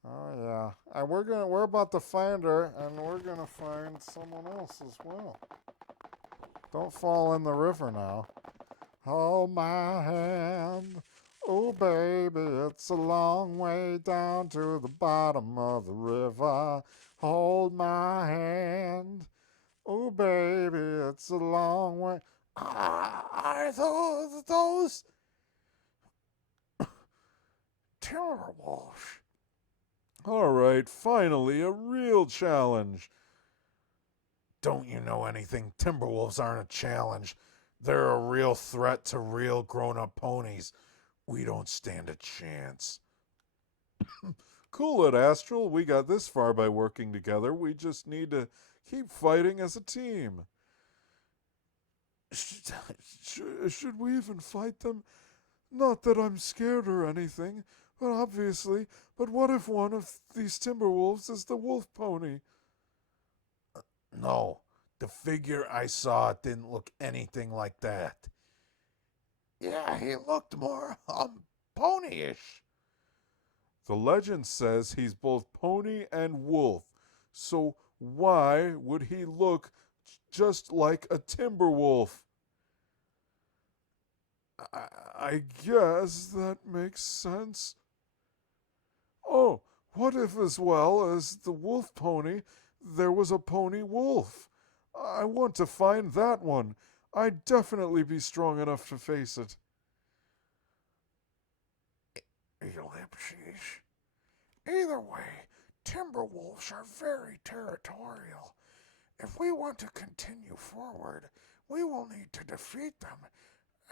Oh yeah, and we're about to find her, and we're gonna find someone else as well. Don't fall in the river now. Hold my hand, oh baby, it's a long way down to the bottom of the river. Hold my hand, oh baby, it's a long way. Are those Timberwolves? All right, finally, a real challenge. Don't you know anything? Timberwolves aren't a challenge. They're a real threat to real grown-up ponies. We don't stand a chance. Cool it, Astral. We got this far by working together. We just need to keep fighting as a team. Should we even fight them? Not that I'm scared or anything, but obviously. But what if one of these Timberwolves is the wolf pony? No, the figure I saw didn't look anything like that. Yeah, he looked more, ponyish. The legend says he's both pony and wolf. So why would he look just like a Timberwolf? I guess that makes sense. Oh, what if as well as the wolf pony, there was a pony wolf? I want to find that one. I'd definitely be strong enough to face it. Ellipses. Either way, Timberwolves are very territorial. If we want to continue forward, we will need to defeat them,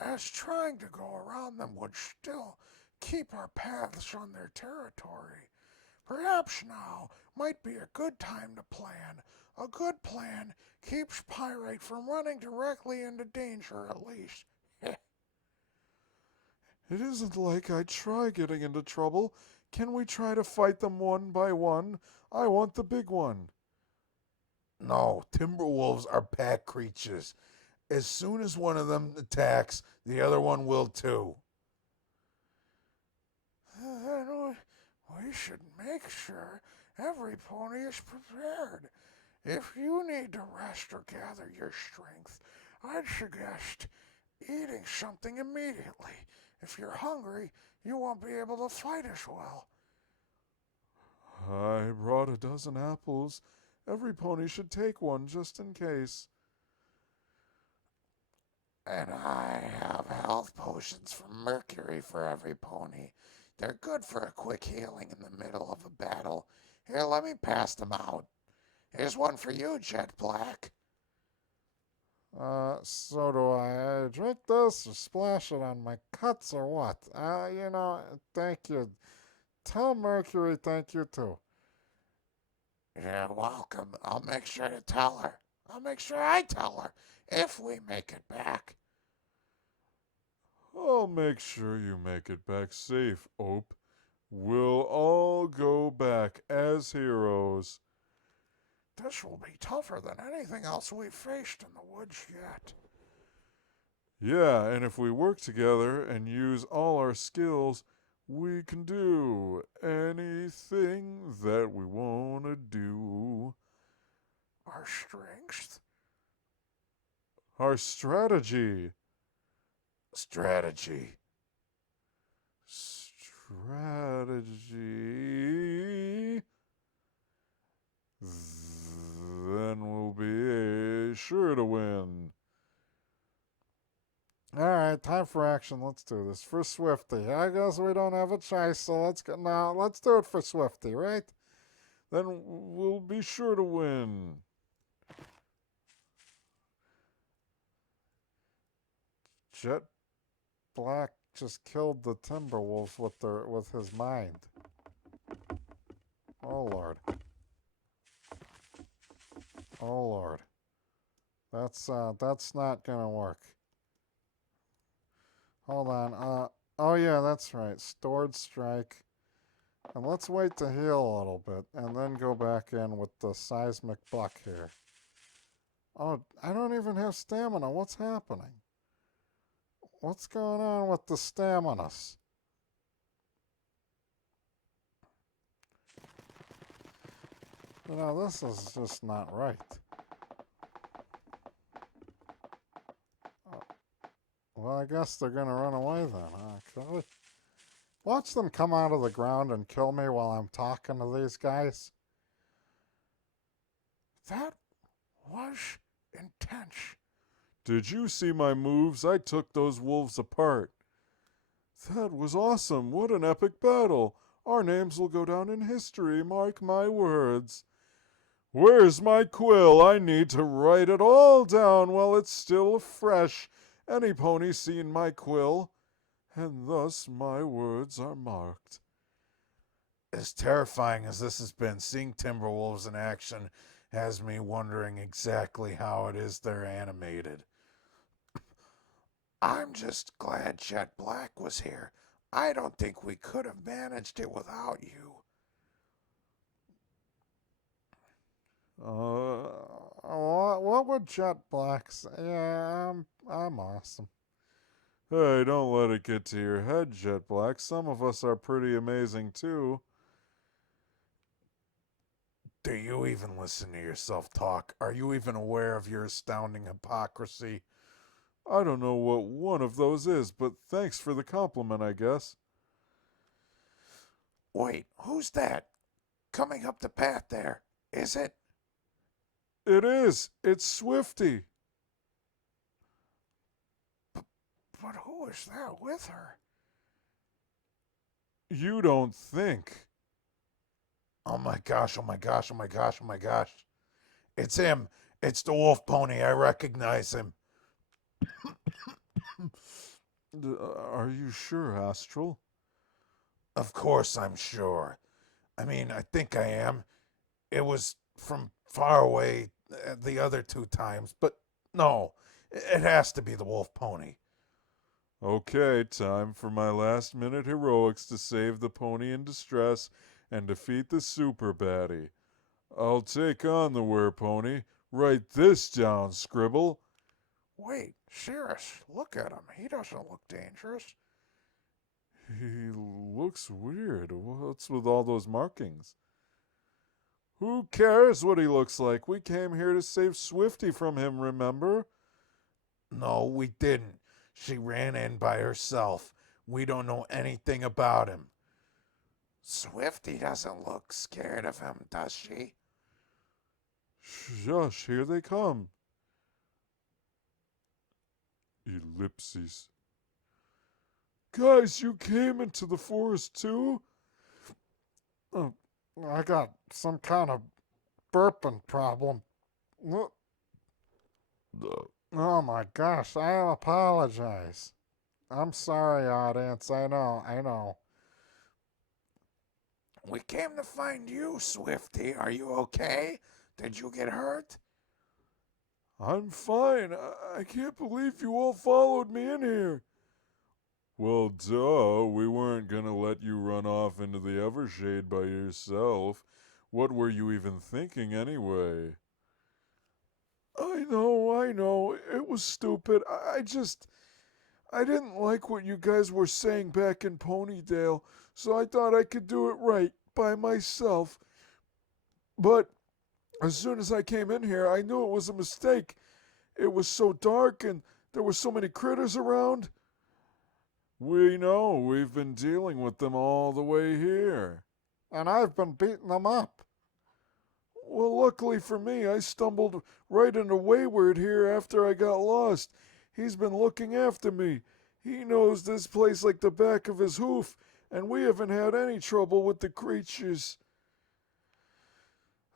as trying to go around them would still keep our paths on their territory. Perhaps now might be a good time to plan. A good plan keeps Pyrite from running directly into danger, at least. It isn't like I'd try getting into trouble. Can we try to fight them one by one? I want the big one. No, Timberwolves are pack creatures. As soon as one of them attacks, the other one will too. Then we should make sure every pony is prepared. If you need to rest or gather your strength, I'd suggest eating something immediately. If you're hungry, you won't be able to fight as well. I brought a dozen apples. Every pony should take one just in case. And I have health potions from Mercury for every pony. They're good for a quick healing in the middle of a battle. Here, let me pass them out. Here's one for you, Jet Black. So do I drink this or splash it on my cuts or what? Thank you. Tell Mercury thank you too. You're welcome. I'll make sure to tell her. I'll make sure I tell her if we make it back. I'll make sure you make it back safe, Ope. We'll all go back as heroes. This will be tougher than anything else we've faced in the woods yet. Yeah, and if we work together and use all our skills, we can do anything that we want to do. Our strength? Our strategy. Strategy. Strategy. Then we'll be sure to win. All right, time for action. Let's do this for Swifty. I guess we don't have a choice, so let's go now. Let's do it for Swifty, right? then we'll be sure to win. Jet Black just killed the Timberwolves with his mind. Oh Lord. Oh Lord. That's not gonna work. Hold on. Oh yeah, that's right. Stored strike. And let's wait to heal a little bit and then go back in with the seismic buck here. Oh, I don't even have stamina. What's happening? What's going on with the staminas? You know, this is just not right. Well, I guess they're going to run away then, actually. Watch them come out of the ground and kill me while I'm talking to these guys. That was intense. Did you see my moves? I took those wolves apart. That was awesome. What an epic battle. Our names will go down in history, mark my words. Where's my quill? I need to write it all down while it's still fresh. Any pony seen my quill? And thus my words are marked. As terrifying as this has been, seeing Timberwolves in action has me wondering exactly how it is they're animated. I'm just glad Jet Black was here. I don't think we could have managed it without you. What would Jet Black say? Yeah, I'm awesome. Hey, don't let it get to your head, Jet Black. Some of us are pretty amazing too. Do you even listen to yourself talk? Are you even aware of your astounding hypocrisy? I don't know what one of those is, but thanks for the compliment, I guess. Wait, who's that? Coming up the path there. Is it? It is. It's Swifty. But who is that with her? You don't think. Oh my gosh, oh my gosh, oh my gosh, oh my gosh. It's him. It's the wolf pony. I recognize him. Are you sure, Astral? Of course I'm sure. I mean, I think I am. It was from far away the other two times, but no, it has to be the wolf pony. Okay, time for my last minute heroics to save the pony in distress and defeat the super baddie. I'll take on the werepony. Write this down, Scribble. Wait, Cirrus, look at him. He doesn't look dangerous. He looks weird. What's with all those markings? Who cares what he looks like? We came here to save Swifty from him, remember? No, we didn't. She ran in by herself. We don't know anything about him. Swifty doesn't look scared of him, does she? Shush, here they come. Ellipses. Guys, you came into the forest too? I got some kind of burping problem. Oh my gosh, I apologize. I'm sorry, audience. I know. We came to find you, Swifty. Are you okay? Did you get hurt? I'm fine. I can't believe you all followed me in here. Well, duh. We weren't gonna let you run off into the Evershade by yourself. What were you even thinking anyway? I know. It was stupid. I didn't like what you guys were saying back in Ponydale, so I thought I could do it right by myself. But as soon as I came in here, I knew it was a mistake. It was so dark and there were so many critters around. We know. We've been dealing with them all the way here. And I've been beating them up. Well, luckily for me, I stumbled right into Wayward here after I got lost. He's been looking after me. He knows this place like the back of his hoof, and we haven't had any trouble with the creatures.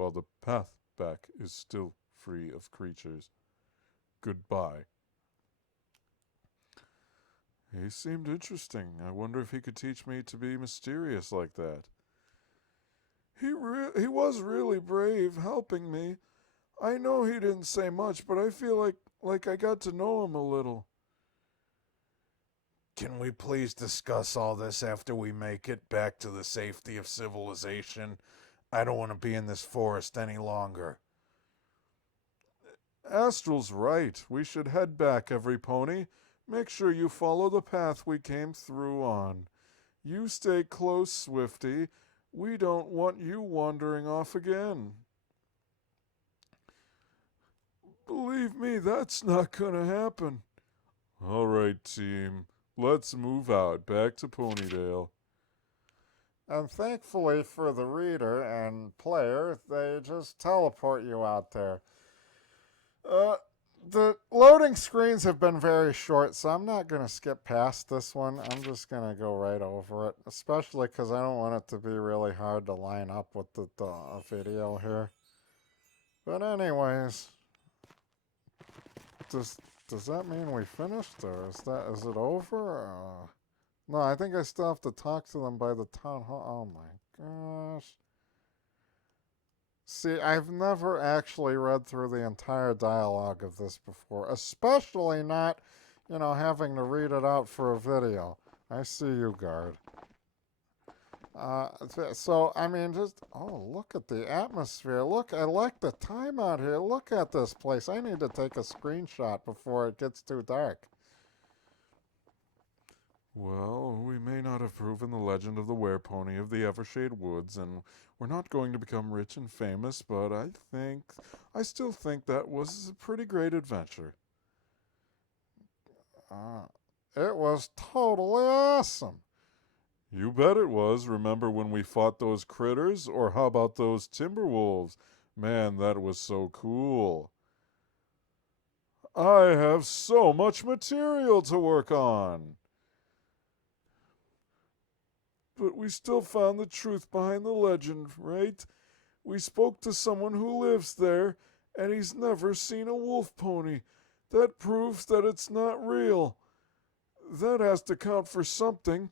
while the path back is still free of creatures. Goodbye. He seemed interesting. I wonder if he could teach me to be mysterious like that. He was really brave, helping me. I know he didn't say much, but I feel like I got to know him a little. Can we please discuss all this after we make it back to the safety of civilization? I don't want to be in this forest any longer. Astral's right. We should head back, every pony. Make sure you follow the path we came through on. You stay close, Swifty. We don't want you wandering off again. Believe me, that's not gonna happen. All right, team. Let's move out, back to Ponydale. And thankfully for the reader and player, they just teleport you out there. The loading screens have been very short, so I'm not going to skip past this one. I'm just going to go right over it, especially because I don't want it to be really hard to line up with the video here. But anyways, does that mean we finished, or is it over? No, I think I still have to talk to them by the town hall. Oh my gosh. See, I've never actually read through the entire dialogue of this before, especially not, having to read it out for a video. I see you, guard. So, I mean, look at the atmosphere. Look, I like the time out here. Look at this place. I need to take a screenshot before it gets too dark. Well, we may not have proven the legend of the Werepony of the Evershade Woods, and we're not going to become rich and famous, but I still think that was a pretty great adventure. It was totally awesome. You bet it was. Remember when we fought those critters? Or how about those timberwolves? Man, that was so cool. I have so much material to work on. But we still found the truth behind the legend, right? We spoke to someone who lives there, and he's never seen a wolf pony. That proves that it's not real. That has to count for something.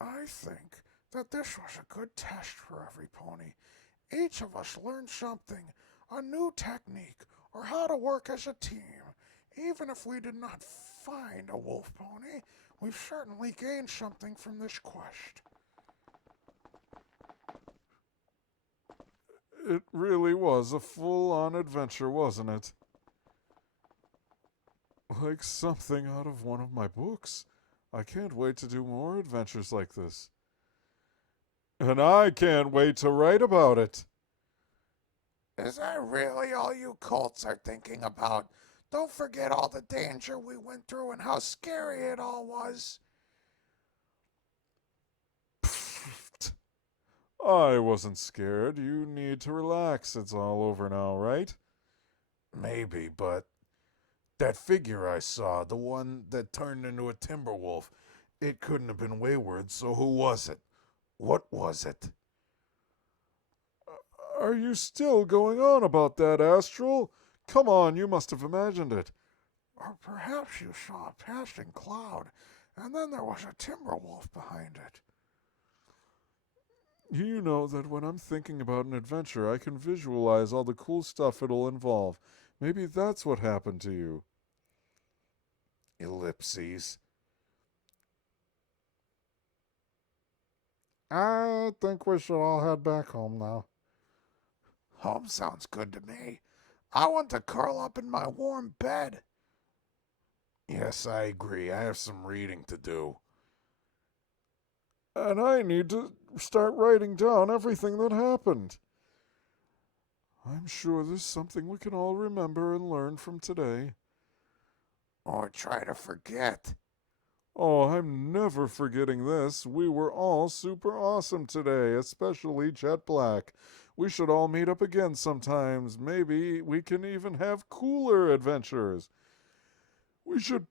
I think that this was a good test for every pony. Each of us learned something, a new technique, or how to work as a team. Even if we did not find a wolf pony, we've certainly gained something from this quest. It really was a full-on adventure, wasn't it? Like something out of one of my books. I can't wait to do more adventures like this. And I can't wait to write about it. Is that really all you colts are thinking about? Don't forget all the danger we went through and how scary it all was. I wasn't scared. You need to relax. It's all over now, right? Maybe, but that figure I saw, the one that turned into a timber wolf, it couldn't have been Wayward, so who was it? What was it? Are you still going on about that, Astral? Come on, you must have imagined it. Or perhaps you saw a passing cloud, and then there was a timber wolf behind it. You know that when I'm thinking about an adventure, I can visualize all the cool stuff it'll involve. Maybe that's what happened to you. Ellipses. I think we should all head back home now. Home sounds good to me. I want to curl up in my warm bed. Yes, I agree. I have some reading to do. And I need to start writing down everything that happened. I'm sure there's something we can all remember and learn from today. Or try to forget. Oh, I'm never forgetting this. We were all super awesome today, especially Jet Black. We should all meet up again sometimes. Maybe we can even have cooler adventures. We should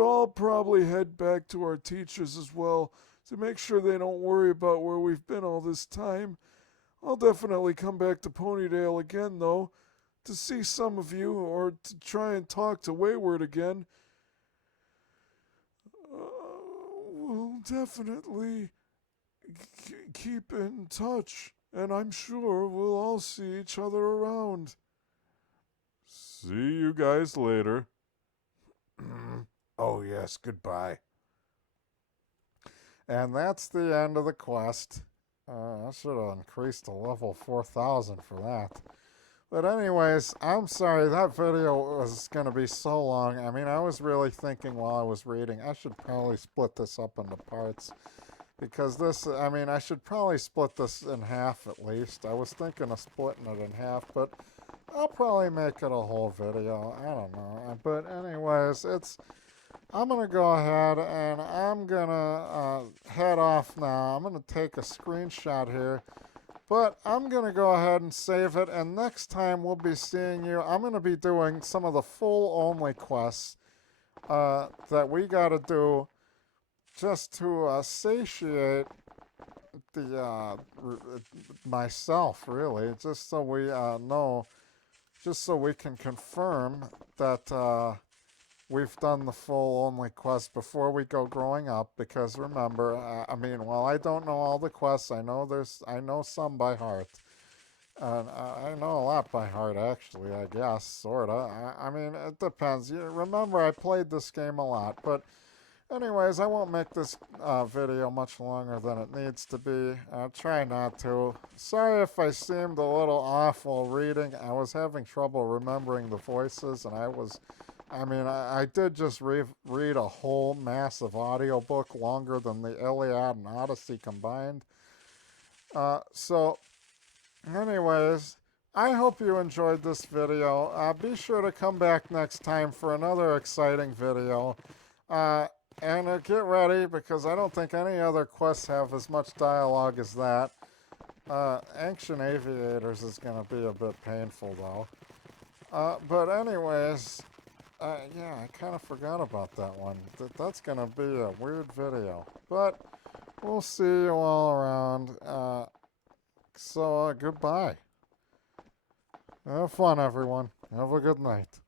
all probably head back to our teachers as well, to make sure they don't worry about where we've been all this time. I'll definitely come back to Ponydale again, though, to see some of you or to try and talk to Wayward again. We'll definitely keep in touch, and I'm sure we'll all see each other around. See you guys later. Oh, yes, goodbye. And that's the end of the quest. I should have increased to level 4000 for that. But anyways, I'm sorry, that video was going to be so long. I mean, I was really thinking while I was reading, I should probably split this up into parts. Because this, I mean, I should probably split this in half at least. I was thinking of splitting it in half, but I'll probably make it a whole video. I don't know. But anyways, I'm going to go ahead and I'm going to head off now. I'm going to take a screenshot here. But I'm going to go ahead and save it. And next time we'll be seeing you. I'm going to be doing some of the full only quests that we got to do just to satiate the myself, really. Just so we know, just so we can confirm that we've done the full only quest before we go growing up, because remember, I mean, while I don't know all the quests, I know some by heart. And I know a lot by heart, actually, I guess, sorta. I mean, it depends. Remember, I played this game a lot, but anyways, I won't make this video much longer than it needs to be. I'll try not to. Sorry if I seemed a little awful reading. I was having trouble remembering the voices, and I did just read a whole massive audiobook longer than the Iliad and Odyssey combined. So, anyways, I hope you enjoyed this video. Be sure to come back next time for another exciting video. And get ready, because I don't think any other quests have as much dialogue as that. Ancient Aviators is going to be a bit painful, though. But anyways, yeah, I kind of forgot about that one. That's going to be a weird video. But we'll see you all around. So, goodbye. Have fun, everyone. Have a good night.